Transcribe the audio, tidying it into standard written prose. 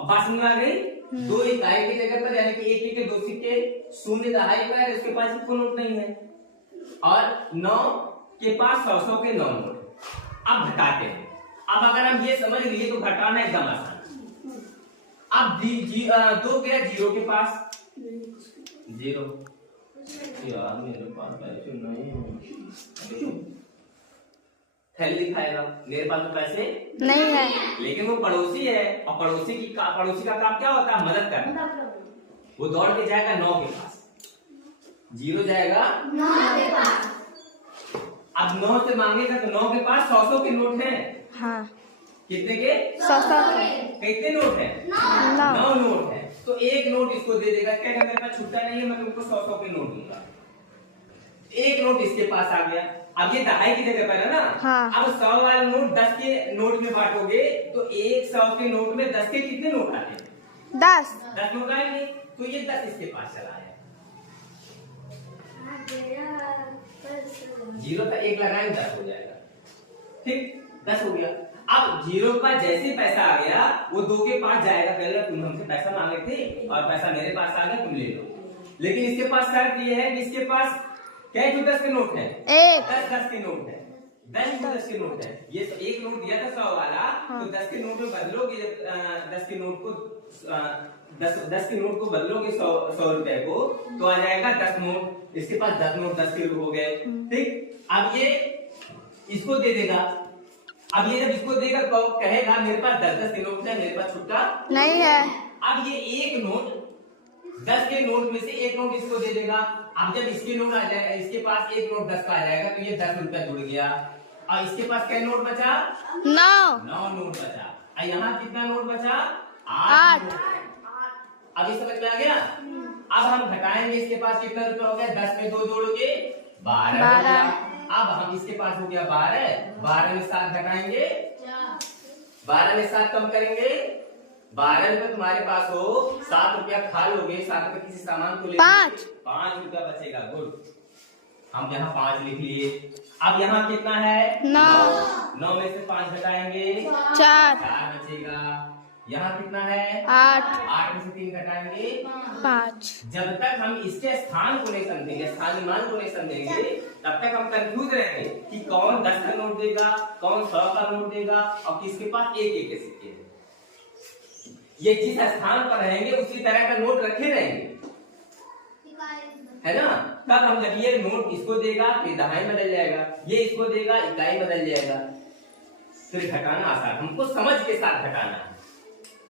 अब बात समझ में आ गई। 2 इकाई की जगह पर यानी कि 1 के 2 सिक्के, 0 दहाई का है, उसके पास कोई नोट नहीं है, और 9 के पास 100 के 9 नोट। अब घटाते हैं। अब अगर हम ये समझ लिए तो घटाना एकदम आसान। अब 2 गया 0 के पास, 0 यार मेरे पास पैसे नहीं है, थैली दिखाएगा, मेरे पास तो पैसे नहीं है, लेकिन वो पड़ोसी है, और पड़ोसी का काम क्या होता है? मदद करना। वो दौड़ के जाएगा 9 के पास, 0 जाएगा 9 के पास। अब 9 से मांगेगा तो 9 के पास 100 के नोट हैं। हाँ, कितने के? 100 के। कितने नोट है? 9 नोट है। तो एक नोट इसको दे देगा, क्या मेरे पास छुट्टा नहीं है, मैं तुमको 100 के नोट दूंगा। एक नोट इसके पास आ गया। अब ये दहाई की जगह पर है ना। हाँ। अब 100 वाला नोट 10 के नोट में बांटोगे तो 100 के नोट में 10 के कितने नोट आते हैं? 10 नोट आएंगे। तो ये 10 इसके पास चला आया। 0 का 1 लगाएंगे 10 हो जाएगा, ठीक, 10 हो गया। अब 0 का जैसे पैसा आ गया वो 2 के पास जाएगा, कहेगा तुम हमसे पैसा मांगे थे और पैसा मेरे पास आ गया, तुम ले लो। लेकिन इसके पास शर्त ये है कि इसके पास क्या 10 के नोट है? 10 के नोट है, 10 के नोट है। ये एक नोट दिया था 100 वाला, तो 10 के नोट में बदलोगे, 10 के नोट को 10 के नोट को बदलोगे 100 रुपए को, तो आ जाएगा 10 नोट। इसके पास 10 नोट 10 के हो गए, ठीक। अब ये इसको दे देगा। अब ये जब इसको देगा तो कहेगा मेरे पास 10 के नोट है, मेरे पास छुट्टा नहीं है। अब ये एक नोट 10 के नोट में से एक नोट इसको दे देगा। अब जब इसके नोट आ जाएगा, इसके पास एक नोट 10 का आ जाएगा, तो ये 10 रुपया जुड़ गया। और इसके पास क्या नोट बचा? 9 नोट बचा। और यहाँ कितना नोट बचा? 8। अभी समझ में आ गया। अब हम घटाएंगे, इसके पास कितना रुपया हो गया? 10 में 2 जोड़ोगे 12। अब हम इसके पास हो गया 12 में 7 घटाएंगे, 12 में 7 कम करेंगे, 12 रुपए तुम्हारे पास हो, 7 रुपया खा लोगे, 7 रुपए किसी सामान को ले 5 रुपया बचेगा। गुड, हम यहाँ 5 लिख लिए। अब यहाँ कितना है? 9 में से 5 घटाएंगे 4 बचेगा। यहाँ कितना है? 8 में से 3 घटाएंगे 5। जब तक हम इसके स्थान को नहीं समझेंगे, स्थानीय मान को नहीं समझेंगे, तब तक हम कंफ्यूज रहेंगे कि कौन 10 का नोट देगा, कौन 100 का नोट देगा, और किसके पास एक के सिक्के हैं। ये जिस स्थान पर रहेंगे उसी तरह का नोट रखे रहेंगे, है ना। तब हम जब ये नोट इसको देगा फिर दहाई बदल जाएगा, ये इसको देगा इकाई बदल जाएगा। फिर घटाना आसान, हमको समझ के साथ घटाना।